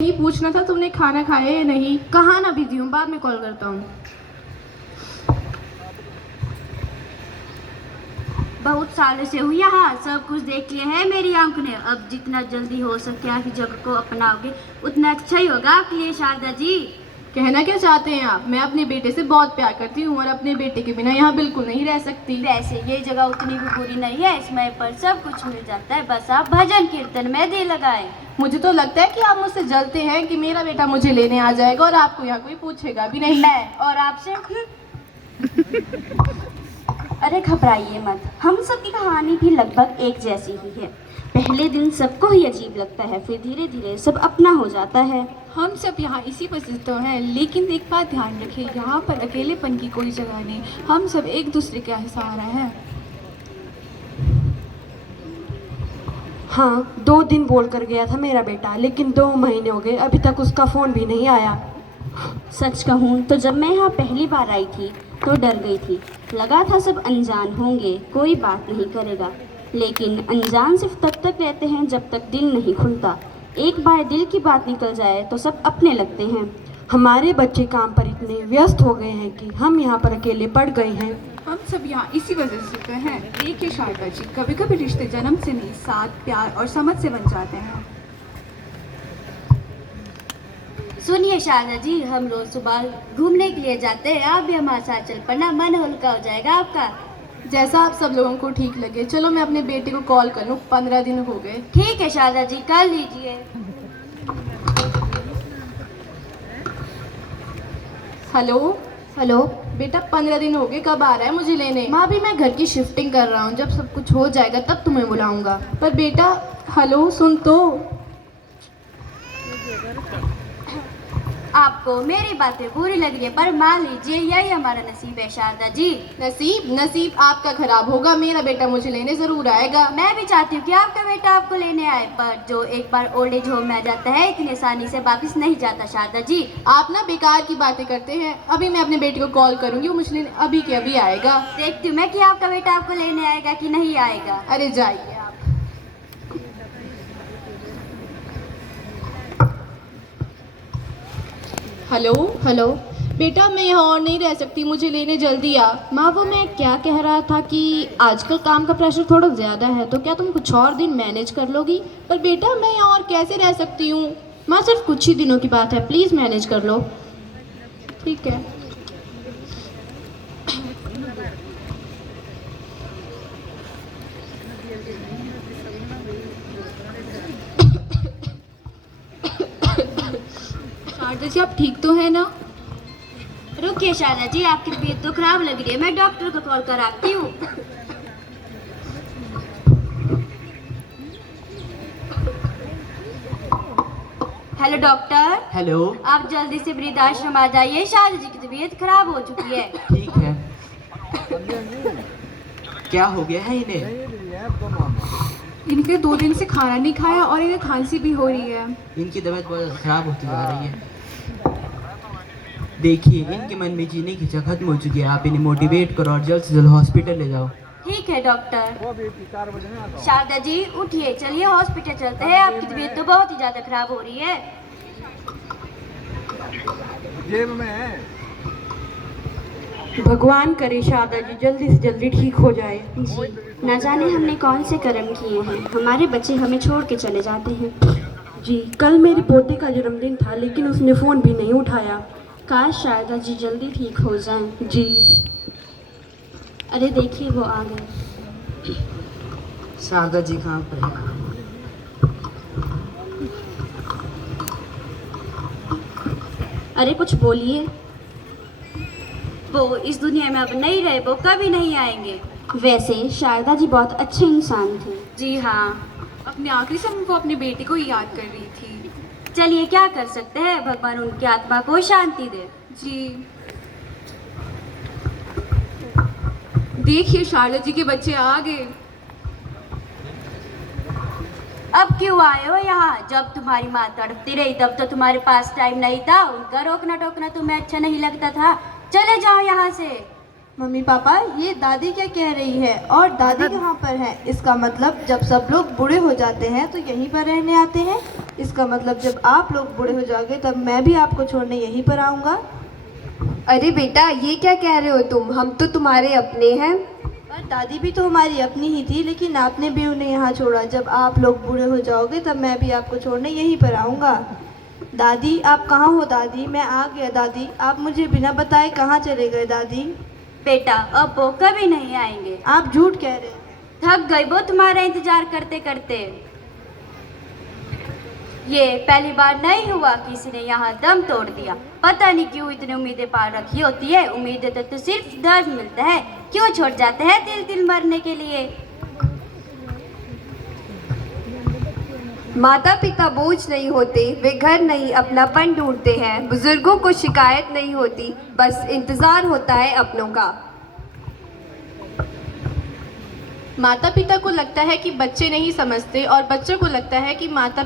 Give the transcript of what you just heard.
नहीं पूछना था तुमने खाना खाया या नहीं। कहाँ ना बिजी हूँ, बाद में कॉल करता हूँ। बहुत सालों से हूँ यहाँ, सब कुछ देख लिया है मेरी आंख ने। अब जितना जल्दी हो सके आपकी जगह को अपनाओगे उतना अच्छा ही होगा आपके लिए शारदा जी। कहना क्या चाहते हैं आप? मैं अपने बेटे से बहुत प्यार करती हूँ और अपने बेटे के बिना यहाँ बिल्कुल नहीं रह सकती। वैसे ये जगह उतनी भी बुरी नहीं है, समय पर सब कुछ मिल जाता है, बस आप भजन कीर्तन में दिल लगाए। मुझे तो लगता है कि आप मुझसे जलते हैं कि मेरा बेटा मुझे लेने आ जाएगा और आपको यहाँ कोई पूछेगा भी नहीं। मैं और आपसे अरे घबराइए मत, हम सब की कहानी भी लगभग एक जैसी ही है। पहले दिन सबको ही अजीब लगता है, फिर धीरे धीरे सब अपना हो जाता है। हम सब यहाँ इसी वजह से तो हैं, लेकिन एक बात ध्यान रखिए, यहाँ पर अकेलेपन की कोई जगह नहीं। हम सब एक दूसरे का सहारा हैं। हाँ, 2 दिन बोल कर गया था मेरा बेटा, लेकिन 2 महीने हो गए अभी तक उसका फ़ोन भी नहीं आया। सच कहूँ तो जब मैं यहाँ पहली बार आई थी तो डर गई थी। लगा था सब अनजान होंगे, कोई बात नहीं करेगा। लेकिन अनजान सिर्फ तब तक रहते हैं जब तक दिल नहीं खुलता। एक बार दिल की बात निकल जाए तो सब अपने लगते हैं। हमारे बच्चे काम पर इतने व्यस्त हो गए हैं कि हम यहाँ पर अकेले पड़ गए हैं। हम सब यहाँ इसी वजह से तो हैं। देखिए शारदा जी, कभी कभी रिश्ते जन्म से नहीं, साथ प्यार और समझ से बन जाते हैं। सुनिए शारदा जी, हम रोज सुबह घूमने के लिए जाते हैं, आप भी हमारे साथ चल पड़ना, मन हल्का हो जाएगा आपका। जैसा आप सब लोगों को ठीक लगे। चलो मैं अपने बेटे को कॉल कर लूँ, 15 दिन हो गए। ठीक है शारदा जी, कर लीजिए। हेलो हेलो बेटा, 15 दिन हो गए, कब आ रहा है मुझे लेने? माँ, भी मैं घर की शिफ्टिंग कर रहा हूँ, जब सब कुछ हो जाएगा तब तुम्हें बुलाऊंगा। पर बेटा, हेलो सुन तो। आपको मेरी बातें बुरी लग रही है, पर मान लीजिए यही हमारा नसीब है शारदा जी। नसीब आपका खराब होगा, मेरा बेटा मुझे लेने जरूर आएगा। मैं भी चाहती हूँ कि आपका बेटा आपको लेने आए, पर जो एक बार ओल्ड एज होम में आ जाता है इतनी आसानी से वापस नहीं जाता शारदा जी। आप ना बेकार की बातें करते हैं। अभी मैं अपने बेटे को कॉल करूंगी, वो मुझे लेने अभी के अभी आएगा। देखती हूँ मैं कि आपका बेटा आपको लेने आएगा कि नहीं आएगा। अरे जाइए आप। हेलो हेलो बेटा, मैं यहाँ और नहीं रह सकती, मुझे लेने जल्दी आ। माँ, वो मैं क्या कह रहा था कि आजकल काम का प्रेशर थोड़ा ज़्यादा है, तो क्या तुम कुछ और दिन मैनेज कर लोगी? पर बेटा, मैं यहाँ और कैसे रह सकती हूँ? माँ, सिर्फ कुछ ही दिनों की बात है, प्लीज़ मैनेज कर लो। ठीक है। शारदा जी, आप ठीक तो है ना? रुकिए शारदा जी, आपकी तबीयत तो खराब लग रही है, मैं डॉक्टर को कॉल कराती हूँ। Hello doctor. हेलो। आप जल्दी से वृद्धाश्रम आ जाइए, शारदा जी की तबीयत खराब हो चुकी है। ठीक है। क्या हो गया है इन्हें? इनके 2 दिन से खाना नहीं खाया और इन्हें खांसी भी हो रही है। इनकी तबीयत बहुत खराब होती जा रही है। देखिए, इनके मन में जीने की इच्छा खत्म हो चुकी है। आप इन्हें मोटिवेट करो और जल्द से जल्द हॉस्पिटल ले जाओ। ठीक है डॉक्टर। शारदा जी उठिए, चलिए हॉस्पिटल चलते हैं, आपकी तबीयत तो बहुत ही ज़्यादा खराब हो रही है। जेब में है। भगवान करे शारदा जी जल्दी से जल्दी ठीक हो जाए। जी, न जाने हमने कौन से कर्म किए हैं, हमारे बच्चे हमें छोड़ के चले जाते हैं। जी, कल मेरी पोती का जन्मदिन था, लेकिन उसने फ़ोन भी नहीं उठाया। काश शारदा जी जल्दी ठीक हो जाएं। जी। अरे देखिए, वो आ गए। शारदा जी कहाँ पर है? अरे कुछ बोलिए। वो इस दुनिया में अब नहीं रहे, वो कभी नहीं आएंगे। वैसे शारदा जी बहुत अच्छे इंसान थे। जी हाँ। अपने आखिरी समय वो अपने बेटे को याद कर रही थी। चलिए क्या कर सकते हैं, भगवान उनकी आत्मा को शांति दे। जी, देखिए शारदा जी के बच्चे आ गए। अब क्यों आए हो यहाँ? जब तुम्हारी माँ तड़पती रही तब तो तुम्हारे पास टाइम नहीं था, उनका रोकना टोकना तुम्हें अच्छा नहीं लगता था। चले जाओ यहाँ से। मम्मी पापा, ये दादी क्या कह रही है और दादी कहाँ पर है? इसका मतलब जब सब लोग बूढ़े हो जाते हैं तो यहीं पर रहने आते हैं। इसका मतलब जब आप लोग बूढ़े हो जाओगे तब मैं भी आपको छोड़ने यहीं पर आऊँगा। अरे बेटा, ये क्या कह रहे हो तुम? हम तो तुम्हारे अपने हैं। और दादी भी तो हमारी अपनी ही थी, लेकिन आपने भी उन्हें यहाँ छोड़ा। जब आप लोग बूढ़े हो जाओगे तब मैं भी आपको छोड़ने यहीं पर आऊँगा। दादी, आप कहाँ हो? दादी, मैं आ गया। दादी, आप मुझे बिना बताए कहाँ चले गए? दादी, बेटा अब वो कभी नहीं आएंगे। आप झूठ कह रहे हैं। थक गई वो तुम्हारा इंतजार करते करते। ये पहली बार नहीं हुआ किसी ने यहाँ दम तोड़ दिया। पता नहीं क्यों इतनी उम्मीदें पार रखी होती है। उम्मीदें तो सिर्फ दर्द मिलता है, क्यों छोड़ जाते हैं दिल दिल मरने के लिए। माता पिता बोझ नहीं होते, वे घर नहीं अपनापन ढूंढते हैं। बुजुर्गों को शिकायत नहीं होती, बस इंतज़ार होता है अपनों का। माता पिता को लगता है कि बच्चे नहीं समझते और बच्चों को लगता है कि माता